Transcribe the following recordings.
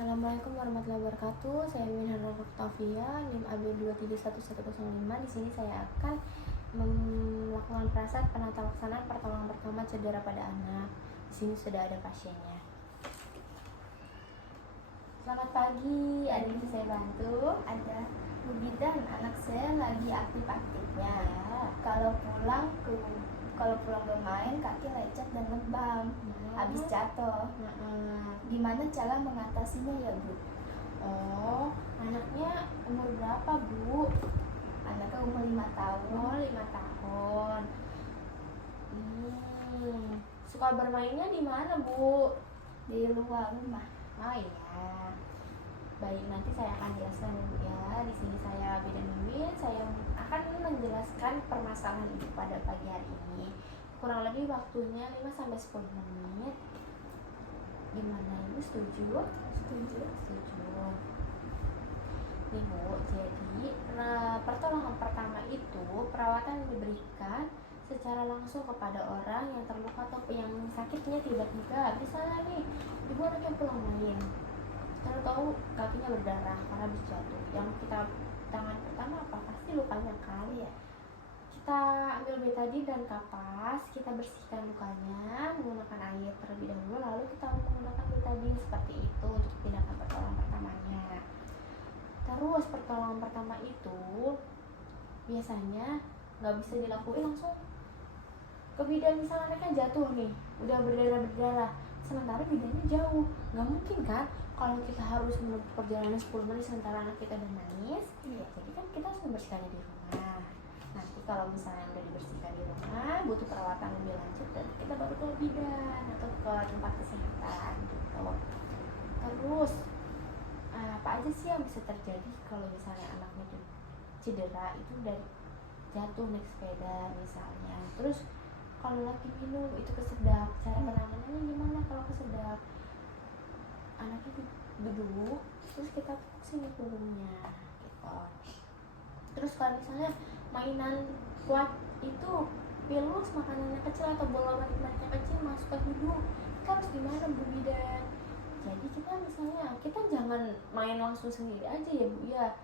Assalamualaikum warahmatullahi wabarakatuh. Saya Minhana Noktavia, NIM AB 2711105. Di sini saya akan melakukan perasaan penata laksanaan pertolongan pertama cedera pada anak. Di sini sudah ada pasiennya. Selamat pagi, ada yang bisa saya bantu? Ada Bu Bidan, anak saya lagi aktif-aktifnya. Kalau pulang bermain kaki lecet dan lebam, habis jatuh. Gimana cara mengatasinya ya Bu? Oh, anaknya umur berapa Bu? Anaknya umur 5 tahun. Oh, 5 tahun. Suka bermainnya di mana Bu? Di luar rumah. Oh iya. Baik, nanti saya akan jelaskan ya Bu ya. Di sini saya Bidan Mimin, saya akan menjelaskan permasalahan Ibu pada pagi hari ini. Kurang lebih waktunya 5 sampai 10 menit. Gimana Ibu, setuju? Setuju. Setuju. Nih Bu, jadi pertolongan pertama itu perawatan yang diberikan secara langsung kepada orang yang terluka atau yang sakitnya tiba-tiba. Misalnya nih, Ibu anaknya pulang main, kita tahu kakinya berdarah karena habis jatuh. Yang kita tangan pertama apa? Pasti lukanya kali ya. Kita ambil betadine dan kapas, kita bersihkan lukanya menggunakan air terlebih dahulu, lalu kita menggunakan betadine seperti itu untuk tindakan pertolongan pertamanya. Terus pertolongan pertama itu biasanya nggak bisa dilakuin langsung ke bidan. Misalnya anaknya jatuh nih, udah berdarah, sementara bidannya jauh, nggak mungkin kan kalau kita harus menempuh perjalanan 10 menit sementara anak kita udah nangis. Iya. Jadi kan kita harus membersihkannya di rumah. Nanti kalau misalnya udah dibersihkan di rumah, butuh perawatan lebih lanjut, dan kita baru ke bidan atau ke tempat kesehatan gitu. Terus apa aja sih yang bisa terjadi kalau misalnya anaknya tuh cedera itu dari jatuh naik sepeda misalnya. Terus kalau lagi minum itu kesedap, cara penanganannya gimana kalau kesedap? Anaknya duduk, terus kita tepuk sini punggungnya gitu. Terus kalau misalnya mainan kuat itu pilus, makanannya kecil atau bola manik-maniknya kecil masuk ke hidung, kita harus gimana Bu Bidan? Jadi kita misalnya, kita jangan main langsung sendiri aja ya Bu ya,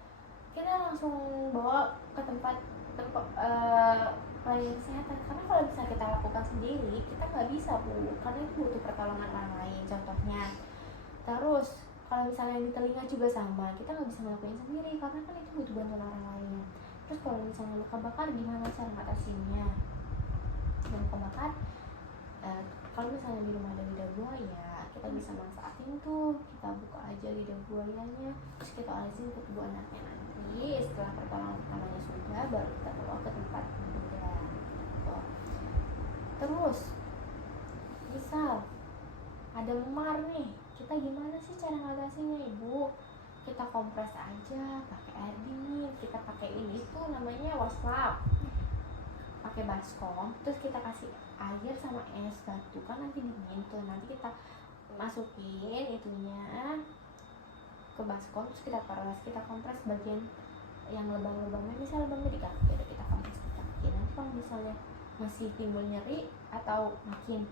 kita langsung bawa ke tempat pelayanan kesehatan. Karena kalau bisa kita lakukan sendiri, kita nggak bisa Bu, karena itu butuh pertolongan orang lain contohnya. Terus kalau misalnya di telinga juga sama, kita nggak bisa ngelakuin sendiri karena kan itu butuh bantuan orang lain. Terus kalau misalnya luka bakar, gimana cara ngatasinnya? Luka bakar, kalau misalnya di rumah ada lidah buaya, kita bisa manfaatin tuh, kita buka aja lidah buayanya, terus kita olesin ke tubuh anaknya. Nanti setelah pertolongan pertamanya sudah, baru kita bawa ke tempat bidan gitu. Terus misal ada memar nih, kita gimana sih cara ngatasinya Ibu? Kita kompres aja pakai air dingin, kita pakai ini tuh namanya waslap, pakai baskom, terus kita kasih air sama es batu, kan nanti dingin tuh, nanti kita masukin itunya ke baskom, terus kita peras, kita kompres bagian yang lubang-lubangnya, misalnya lubangnya di kaki, udah kita kompres di kaki. Nanti kalau misalnya masih timbul nyeri atau makin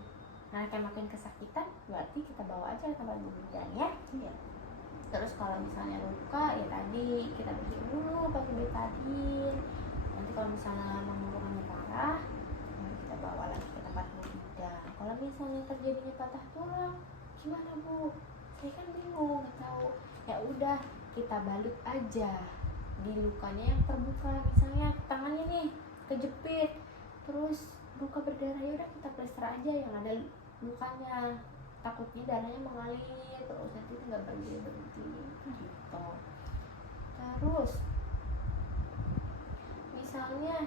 kesakitan, berarti kita bawa aja ke tempat bidan ya. Iya. Terus kalau misalnya luka ya tadi kita bersih dulu pakai betadine. Nanti kalau misalnya lukanya parah, nanti kita bawa lagi ke tempat bidan. Kalau misalnya terjadinya patah tulang, gimana Bu? Saya kan bingung, nggak tahu. Ya udah, kita balut aja di lukanya yang terbuka. Misalnya tangannya nih kejepit, terus luka berdarah, ya udah kita plester aja yang ada lukanya, takutnya darahnya mengalir terus nanti nggak berhenti gitu. Terus misalnya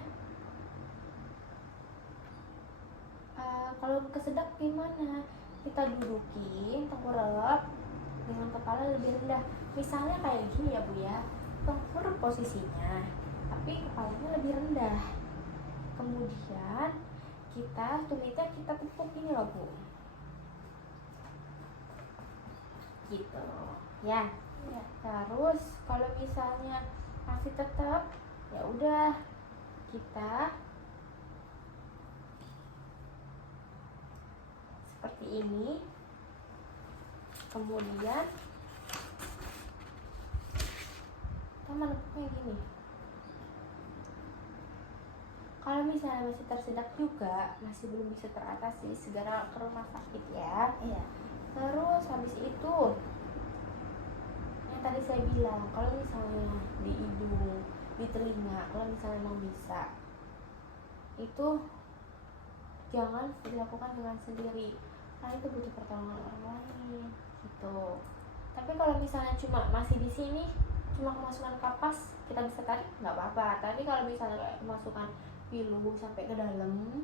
kalau kesedap gimana? Kita dudukin tengkurap dengan kepala lebih rendah, misalnya kayak gini ya Bu ya, tengkurap posisinya tapi kepalanya lebih rendah, kemudian kita tumitnya kita tepuk ini loh Bu, gitu ya. Terus kalau misalnya masih tetap, ya udah kita seperti ini, kemudian kita menentunya gini, kalau misalnya masih tersedak juga, masih belum bisa teratasi, segera ke rumah sakit ya. Iya. Terus habis itu yang tadi saya bilang, kalau misalnya di hidung, di telinga, kalau misalnya mau bisa, itu jangan dilakukan dengan sendiri, karena itu butuh pertolongan orang lain gitu. Tapi kalau misalnya cuma masih di sini, cuma kemasukan kapas, kita bisa tarik nggak apa-apa. Tapi kalau misalnya kayak kemasukan pilu sampai ke dalam,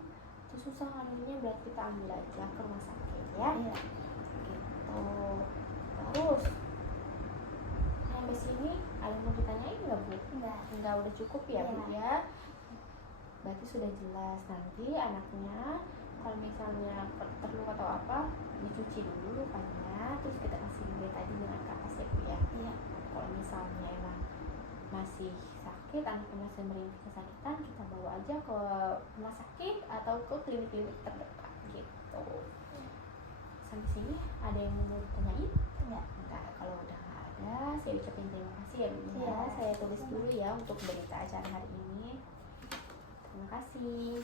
itu susah nganunya, berarti kita ambil aja ke rumah sakit ya. Iya. Gitu. Terus sampai sini ada yang mau ditanyain nggak Bu? Enggak, udah cukup ya Bu ya. Berarti sudah jelas. Nanti anaknya kalau misalnya perlu atau apa, dicuci dulu lukanya, terus kita kasih dia tadi dengan kapas ya Bu ya. Iya. Kalau misalnya emang masih sakit, anaknya masih merintih kesakitan, kita bawa aja ke rumah sakit atau ke klinik-klinik terdekat gitu. Sampai sini ada yang mau ditanyain? Enggak. Kalau udah nggak ada, saya ucapin terima kasih ya Bu ya. Iya. Saya tulis dulu ya untuk berita acara hari ini. Terima kasih.